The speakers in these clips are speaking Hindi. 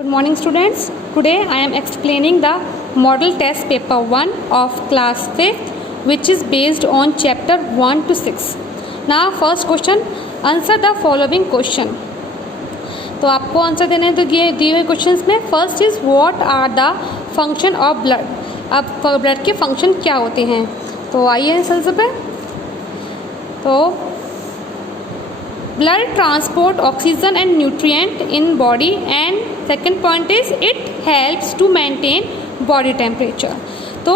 Good morning students. Today I am explaining the model test paper 1 of class 5th which is based on chapter 1 to 6. Now first question, answer the following question. तो आपको आंसर देने हैं तो ये दिए हुए क्वेश्चंस में first is what are the function of blood. अब ब्लड के फंक्शन क्या होते हैं तो आइए सबसे पे. तो blood transport oxygen and nutrient in body and second point is it helps to maintain body temperature. तो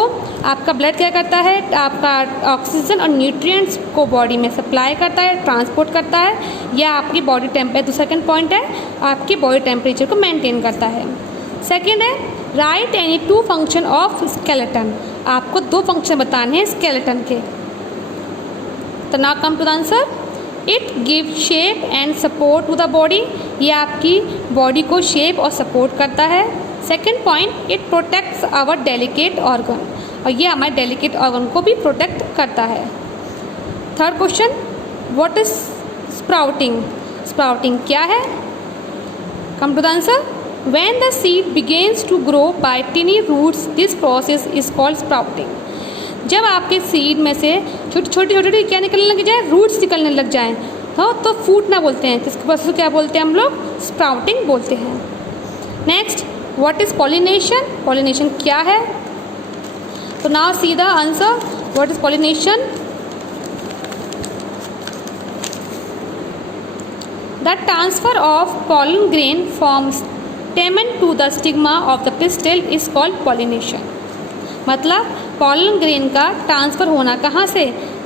आपका ब्लड क्या करता है, आपका ऑक्सीजन और न्यूट्रिएंट्स को बॉडी में सप्लाई करता है, ट्रांसपोर्ट करता है या आपकी बॉडी टेम्परेचर. सेकंड पॉइंट है आपकी बॉडी टेम्परेचर को मेंटेन करता है. सेकंड है write any two function of skeleton. आपको दो फंक्शन बताने हैं स्केलेटन के. तो now come to the answer. It give shape and support to the body. ये आपकी बॉडी को शेप और सपोर्ट करता है. Second point it protects our delicate organ. और ये हमारे डेलिकेट ऑर्गन को भी प्रोटेक्ट करता है. Third question what is sprouting. Sprouting क्या है. Come to the answer. When the seed begins to grow by tiny roots this process is called sprouting. जब आपके सीड में से छोटी छोटी क्या निकलने लग जाए, रूट्स निकलने लग जाएं, तो फूटना बोलते हैं. इसके पास क्या बोलते हैं हम लोग, स्प्राउटिंग बोलते हैं. Next what is pollination. Pollination क्या है. तो now see the answer. What is pollination. The transfer of pollen grain from stamen to the stigma of the pistil is called pollination. मतलब पॉलन ग्रेन का ट्रांसफ़र होना कहाँ से,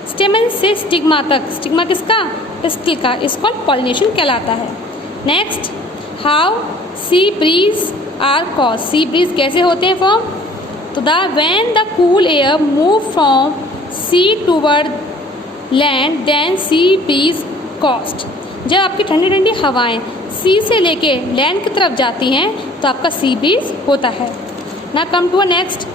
स्टेमन से स्टिग्मा तक. स्टिग्मा किसका, पिस्टिल का. इसको पॉलिनेशन कहलाता है. Next how sea breeze are cause. Sea breeze कैसे होते हैं फॉर्म. तो the when the cool air move from sea toward land then sea breeze caused. जब आपकी ठंडी ठंडी हवाएं सी से लेके लैंड की तरफ जाती हैं तो आपका सी ब्रीज होता है. ना कम टू नेक्स्ट.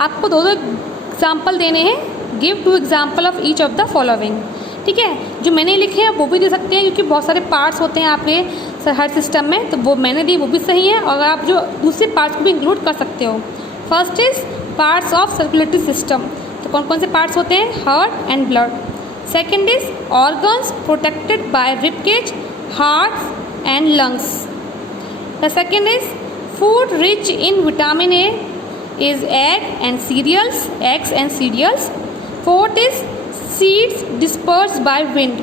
आपको दो एग्जाम्पल देने हैं. Give two example of each of the following. ठीक है, जो मैंने लिखे हैं वो भी दे सकते हैं क्योंकि बहुत सारे पार्ट्स होते हैं आपके हर सिस्टम में, तो वो मैंने दी वो भी सही है. और आप जो दूसरे पार्ट्स को भी इंक्लूड कर सकते हो. First is parts of circulatory system. तो कौन कौन से पार्ट्स होते हैं, heart and blood. Second is organs protected by ribcage, heart and lungs. The second is food rich in vitamin A is egg and cereals, eggs and cereals. Fourth is seeds dispersed by wind.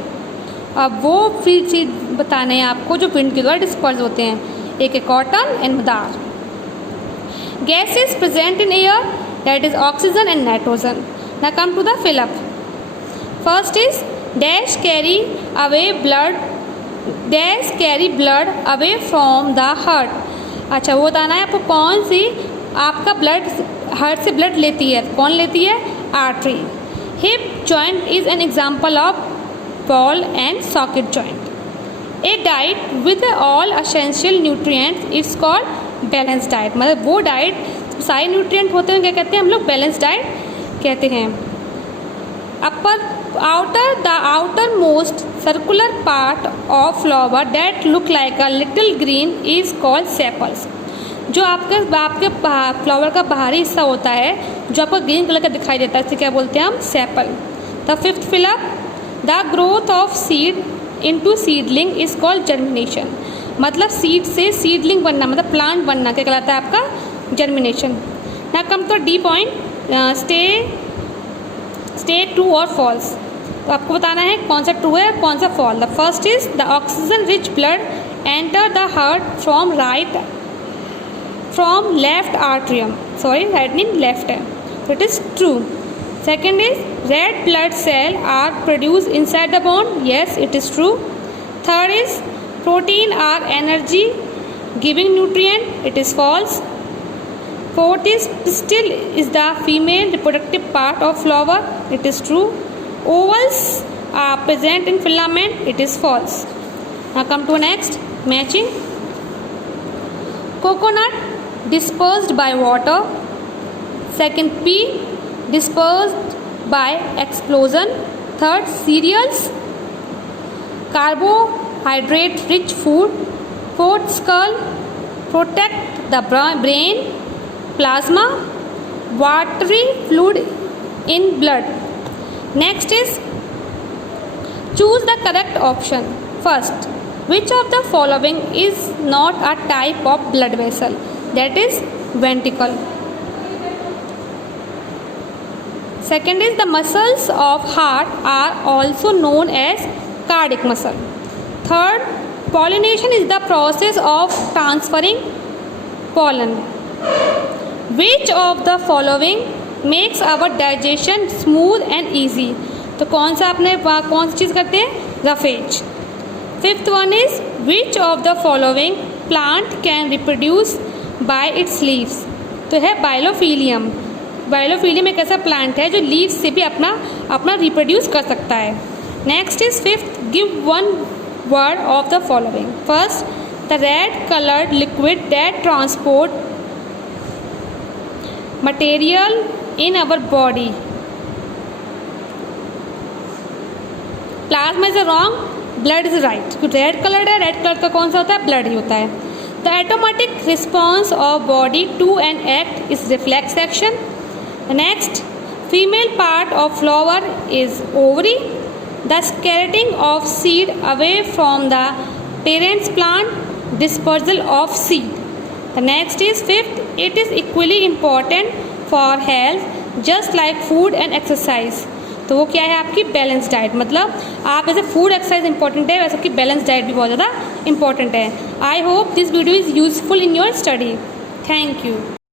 अब वो फिर सीड बताने हैं आपको जो विंड के द्वारा डिस्पर्स होते हैं. एक है cotton and madar. Gases present in air that is oxygen and nitrogen. ना come to the fill up. First is dash carry away blood. Dash carry blood away from the heart. अच्छा वो बताना है आपको कौन सी आपका ब्लड हार्ट से ब्लड लेती है. कौन लेती है, artery. Hip joint is an example of ball and socket joint. A diet with all essential nutrients it's called balance diet. मतलब वो डाइट सारे न्यूट्रिएंट होते हैं क्या कहते हैं हम लोग, बैलेंस डाइट कहते हैं. अपर the outer most circular part of flower that look like a little green is called sepals. जो आपके फ्लावर का बाहरी हिस्सा होता है जो आपको ग्रीन कलर का दिखाई देता है इसे क्या बोलते हैं हम, sepal. The fifth fill up the growth of seed into seedling is called germination. मतलब सीड से सीडलिंग बनना मतलब प्लांट बनना क्या कहलाता है आपका, जर्मिनेशन. ना कम तो डी पॉइंट. स्टे ट्रू और फॉल्स. तो आपको बताना है कौन सा ट्रू है कौन सा fall. The first is the oxygen rich blood enter the heart from left atrium. Sorry, that means left. So it is true. Second is red blood cell are produced inside the bone. Yes, it is true. Third is protein are energy giving nutrient. It is false. Fourth is pistil is the female reproductive part of flower. It is true. Ovals are present in filament. It is false. Now come to next matching. Coconut dispersed by water. Second P dispersed by explosion. Third cereals, carbohydrate rich food. Fourth skull protect the brain, plasma, watery fluid in blood. Next is choose the correct option. First, which of the following is not a type of blood vessel? That is ventricle. Second is the muscles of heart are also known as cardiac muscle. Third, pollination is the process of transferring pollen. Which of the following makes our digestion smooth and easy? तो कौन सा चीज़ करते हैं? Roughage. Fifth one is which of the following plant can reproduce by its leaves? तो है बाइलोफिलियम. बाइलोफिलियम एक ऐसा प्लांट है जो लीव्स से भी अपना रिप्रोड्यूस कर सकता है. Next is fifth, give one word of the following. First, the red coloured liquid that transport material in our body. Plasma is wrong, blood is right. Red coloured है, रेड कलर का कौन सा होता है? ब्लड ही होता है. The automatic response of body to an act is reflex action. Next, female part of flower is ovary. The scattering of seed away from the parent's plant, dispersal of seed. The next is fifth, it is equally important for health just like food and exercise. तो वो क्या है? आपकी बैलेंस डाइट. मतलब आप जैसे फूड एक्सरसाइज इंपॉर्टेंट है वैसे आपकी बैलेंस डाइट भी बहुत ज़्यादा इंपॉर्टेंट है. I hope this video is useful in your study. Thank you.